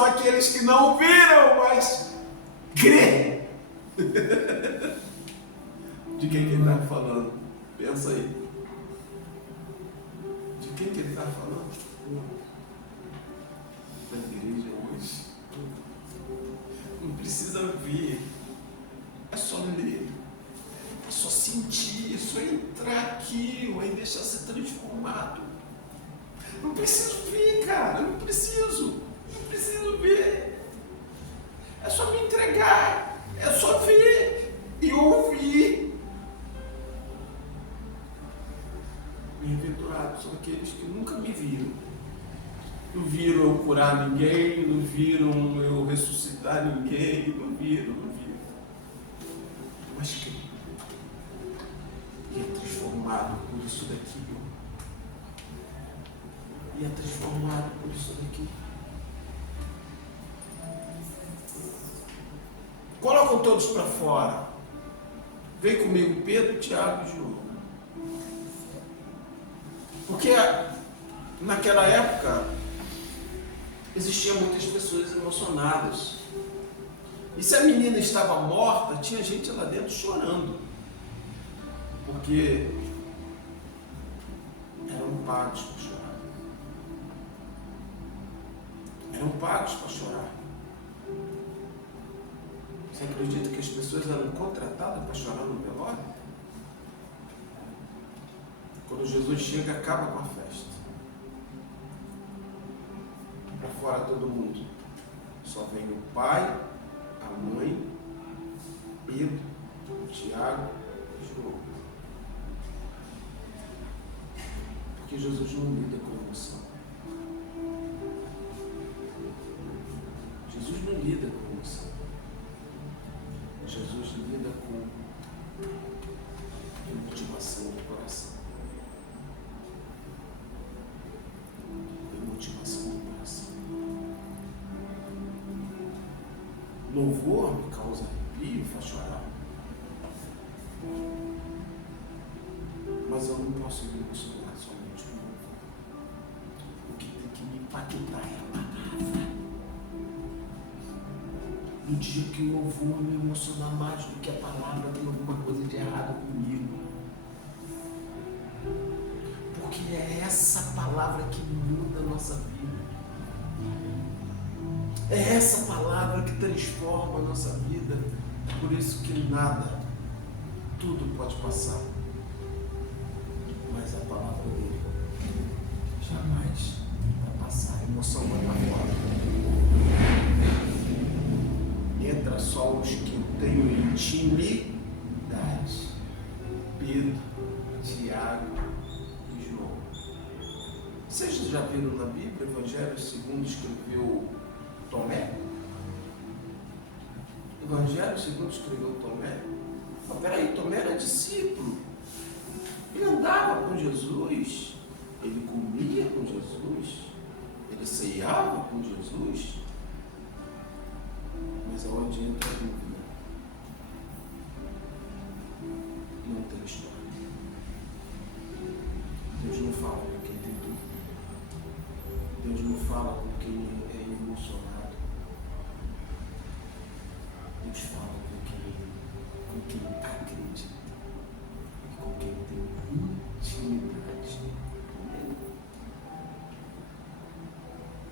são aqueles que não viram, mas crê. De quem que ele está falando? Pensa aí. De quem que ele está falando? Da igreja hoje. Não precisa ver. É só ler. É só sentir. É só entrar aqui. Vai deixar ser transformado. Não preciso ver, cara. Não preciso. Não preciso ver. É só me entregar. É só ver e ouvir. Bem-aventurados são aqueles que nunca me viram. Não viram eu curar ninguém, não viram eu ressuscitar ninguém, não viram. Mas que e é transformado por isso daqui. E é transformado por isso daqui. Colocam todos para fora. Vem comigo Pedro, Tiago e João. Porque naquela época existiam muitas pessoas emocionadas. E se a menina estava morta, tinha gente lá dentro chorando. Porque eram pagos para chorar. Eram pagos para chorar. Você acredita que as pessoas eram contratadas para chorar no velório? Quando Jesus chega, acaba com a festa. Para fora todo mundo. Só vem o pai, a mãe, Pedro, Tiago e João. Porque Jesus não lida com emoção. Jesus não lida com emoção. Jesus lida com motivação do coração. Motivação do coração. Louvor me causa arrepio, faz chorar. Mas eu não posso me emocionar somente com louvor. O que tem que me impactar é a palavra. No dia que o louvor me emocionar mais do que a palavra, tem alguma coisa de errado comigo. Porque é essa palavra que muda a nossa vida. É essa palavra que transforma a nossa vida. Por isso que nada, tudo pode passar. Mas a palavra dele jamais vai passar. A emoção vai para fora. Entra só os que têm intimidade. Pedro, Tiago e João. Vocês já viram na Bíblia o Evangelho segundo escreveu Tomé? Evangelho segundo escreveu Tomé? Mas peraí, Tomé era discípulo. Ele andava com Jesus. Ele comia com Jesus. Ele ceiava com Jesus. Mas aonde entra a dúvida, não tem história. Deus não fala com quem tem dúvida. Deus não fala com quem é emocionado. Deus fala com quem acredita. E com quem tem intimidade.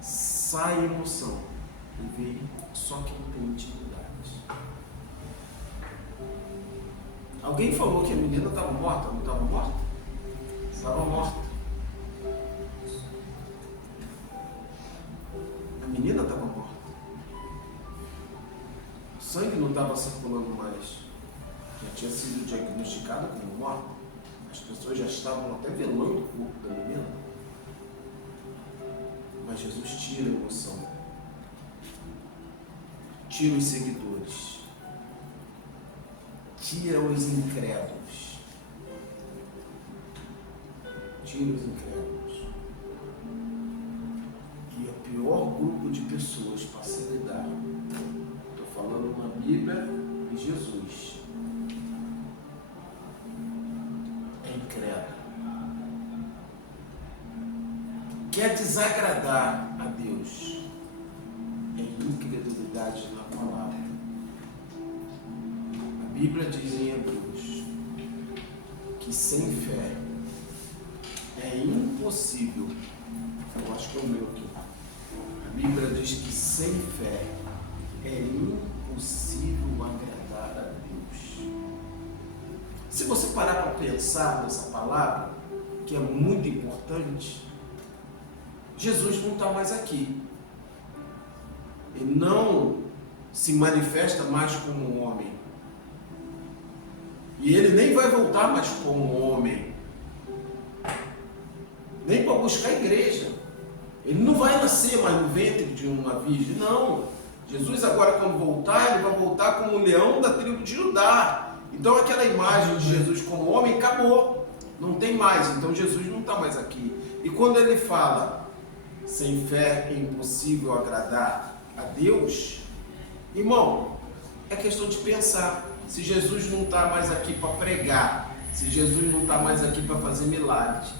Sai emoção e vem só quem tem intimidade. Alguém falou que a menina estava morta? Não estava morta? Estava morta. A menina estava morta. O sangue não estava circulando mais. Já tinha sido diagnosticada como morta. As pessoas já estavam até velando o corpo da menina. Mas Jesus tira a emoção. Tira os seguidores. Tira os incrédulos. Tira os incrédulos. E é o pior grupo de pessoas para se lidar. Estou falando na Bíblia e Jesus. É incrédulo. Quer desagradar a Deus. verdade na palavra. A Bíblia diz em Hebreus que sem fé é impossível. Eu acho que é o meu aqui. A Bíblia diz que sem fé é impossível agradar a Deus. Se você parar para pensar nessa palavra, que é muito importante, Jesus não está mais aqui. Ele não se manifesta mais como um homem. E ele nem vai voltar mais como homem. Nem para buscar a igreja. Ele não vai nascer mais no ventre de uma virgem. Não. Jesus agora, quando voltar, ele vai voltar como o leão da tribo de Judá. Então aquela imagem de Jesus como homem acabou. Não tem mais. Então Jesus não está mais aqui. E quando ele fala, sem fé é impossível agradar a Deus, irmão, é questão de pensar. Se Jesus não está mais aqui para pregar, se Jesus não está mais aqui para fazer milagres,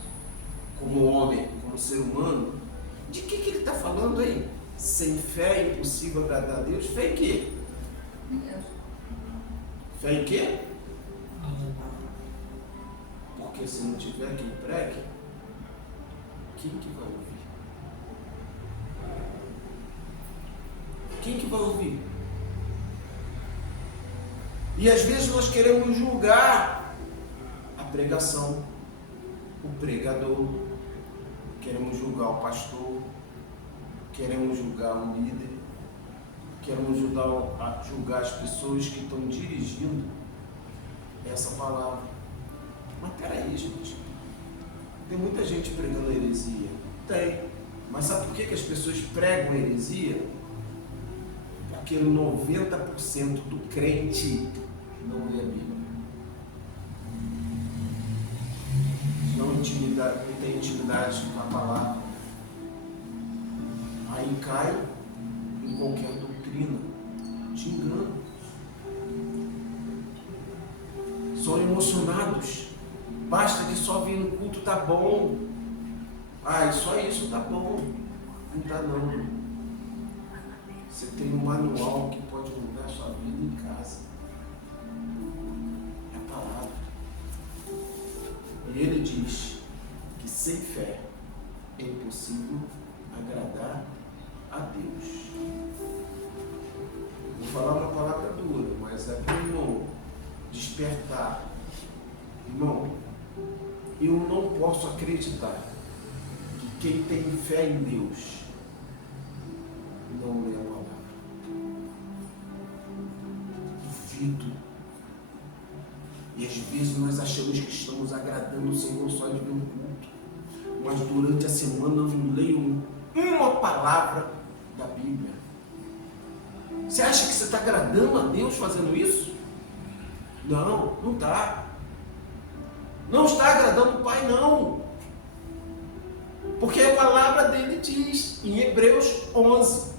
como homem, como ser humano, de que ele está falando aí? Sem fé é impossível agradar a Deus? Fé em quê? Fé em quê? Porque se não tiver quem pregue, quem que vai ouvir? Quem que vai ouvir? E às vezes nós queremos julgar a pregação, o pregador, queremos julgar o pastor, queremos julgar o líder, queremos julgar as pessoas que estão dirigindo essa palavra. Mas peraí, gente, tem muita gente pregando heresia? Tem. Mas sabe por que as pessoas pregam heresia? Porque 90% do crente não lê a Bíblia. Não tem intimidade com a palavra. Aí cai em qualquer doutrina de engano. São emocionados. Basta que só vir no culto tá bom. Ah, só isso tá bom. Não tá não. Você tem um manual que pode mudar a sua vida em casa. É a palavra. E ele diz que sem fé é impossível agradar a Deus. Vou falar uma palavra dura, mas é para o irmão despertar. Irmão, eu não posso acreditar que quem tem fé em Deus não lê a palavra. Duvido. E às vezes nós achamos que estamos agradando o Senhor só de ver um culto, mas durante a semana eu não leio uma palavra da Bíblia. Você acha que você está agradando a Deus fazendo isso? Não, não está. Não está agradando o Pai, não. Porque a palavra dele diz, em Hebreus 11,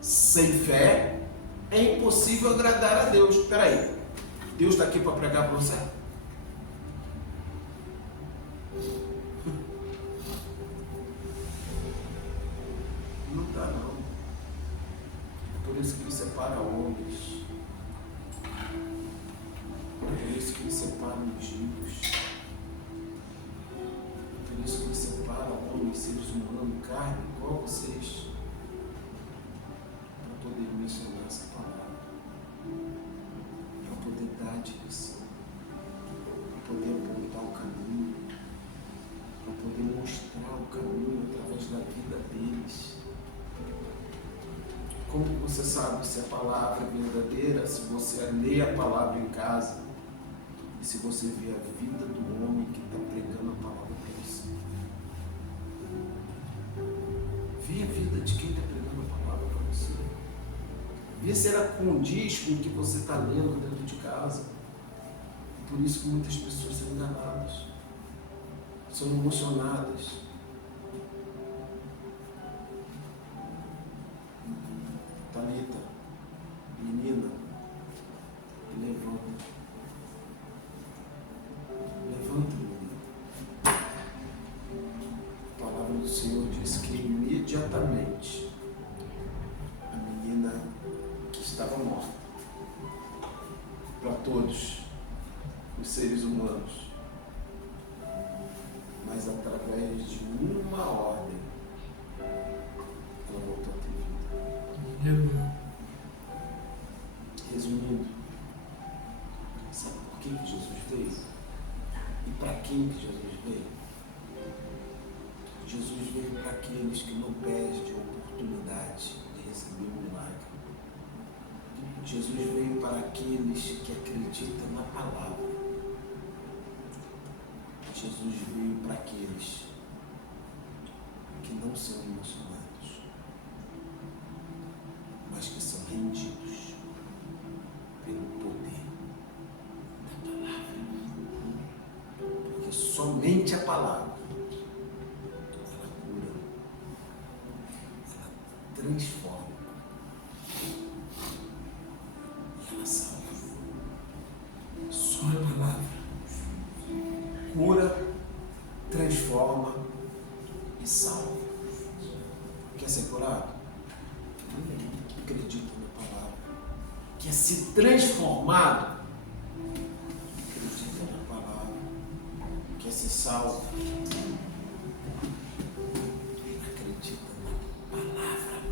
sem fé é impossível agradar a Deus. Espera aí, Deus está aqui para pregar para você? Não está, não. Por isso que ele separa homens. Por isso que ele separa ungidos. Por isso que ele separa homens, seres humanos, carne, igual vocês, para poder mencionar essa palavra, para poder dar a direção, para poder apontar o caminho, para poder mostrar o caminho através da vida deles. Como você sabe se a palavra é verdadeira? Se você lê a palavra em casa e se você vê a vida do homem que está pregando a palavra para você. Vê a vida de quem está pregando a palavra para você. Vê se ela condiz com o que você está lendo dentro de casa. Por isso que muitas pessoas são enganadas, são emocionadas. Talita, menina, levanta. Levanta, menina. A palavra do Senhor diz que imediatamente a menina estava morta para todos os seres humanos, mas através de uma ordem ela voltou a ter vida. Resumindo, sabe por que Jesus veio? E para quem que Jesus veio? Jesus veio para aqueles que não perdem a oportunidade de receber um milagre. Jesus veio para aqueles que acreditam na palavra. Jesus veio para aqueles que não são emocionados, mas que são rendidos pelo poder da palavra. Porque somente a palavra ela cura, ela transforma e ela salva. Só a palavra cura, transforma e salva. Quer ser curado? Acredita na palavra. Quer ser transformado? Acredita na palavra. Quer ser salvo? Acredita na palavra.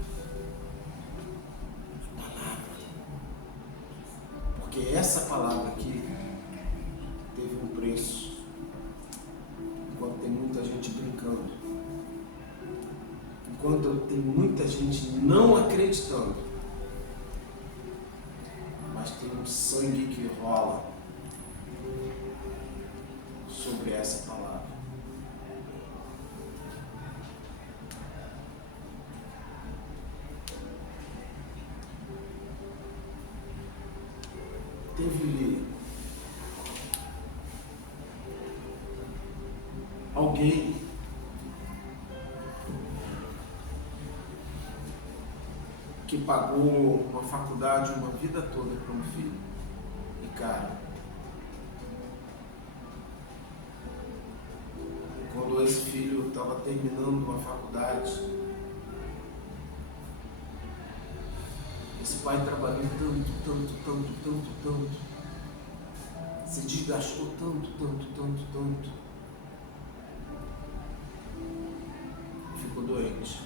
Na palavra. Porque essa palavra aqui teve um preço. Enquanto tem muita gente brincando, enquanto tem muita gente não acreditando, mas tem um sangue que rola sobre essa palavra. Teve alguém que pagou uma faculdade uma vida toda para um filho. E cara, quando esse filho estava terminando uma faculdade, esse pai trabalhou tanto, se desgastou tanto, ficou doente.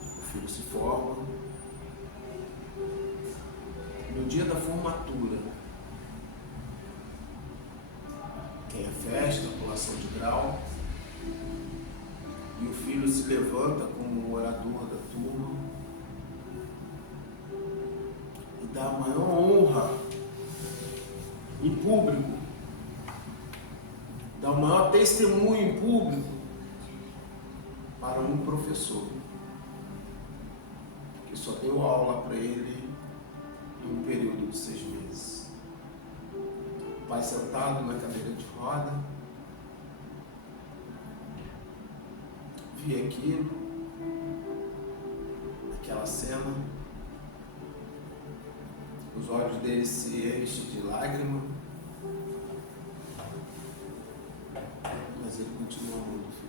O filho se forma. No dia da formatura, tem a festa, a colação de grau, e o filho se levanta como orador da turma e dá a maior honra em público, dá o maior testemunho em público para um professor que só deu aula para ele em um período de 6 meses. O pai sentado na cadeira de roda, via aquilo, aquela cena, os olhos dele se enchem de lágrima, mas ele continua amando o filho.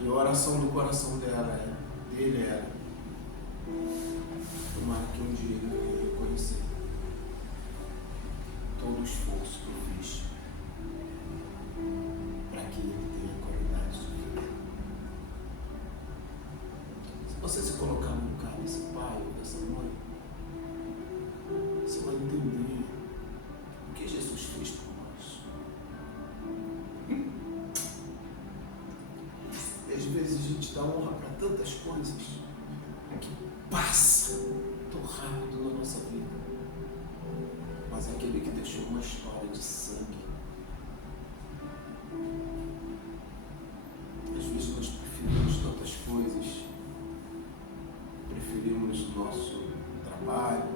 E a oração do coração dele era: tomara que um dia ele venha reconhecer todo o esforço que eu fiz para que ele tenha qualidade de vida. Se você se colocar no lugar desse pai ou dessa mãe, você vai entender o que Jesus fez por nós. Às vezes a gente dá honra para tantas coisas que passa tão rápido na nossa vida. Mas aquele que deixou uma história de sangue, às vezes nós preferimos tantas coisas, preferimos o nosso trabalho,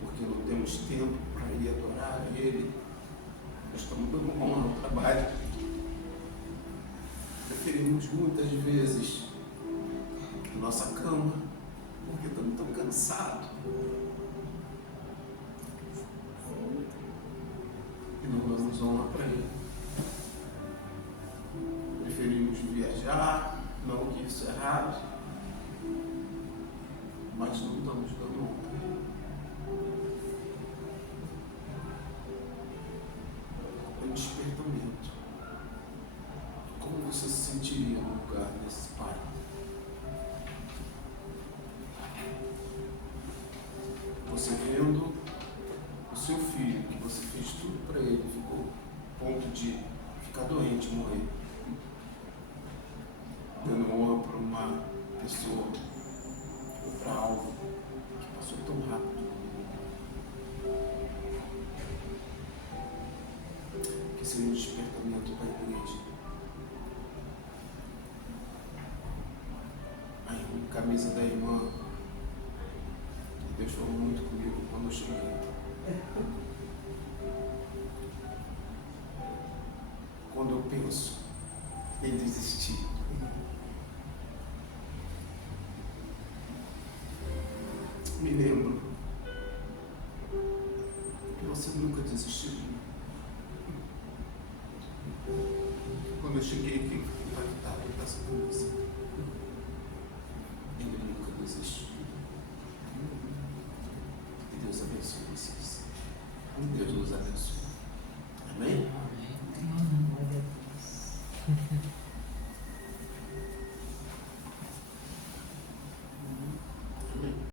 porque não temos tempo para ir adorar a Ele, nós estamos dando honra ao trabalho. Preferimos muitas vezes a nossa cama, porque estamos tão cansados. ponto de ficar doente, morrer. Dando honra para uma pessoa ou para algo que passou tão rápido. Que seja um despertamento para a igreja. A camisa da irmã, Deus falou muito comigo quando eu cheguei. Quando eu penso em desistir, me lembro que você nunca desistiu de mim. Quando eu cheguei, fiquei impactado com essa camisa. Ele nunca desistiu. Que Deus abençoe vocês. Deus nos abençoe.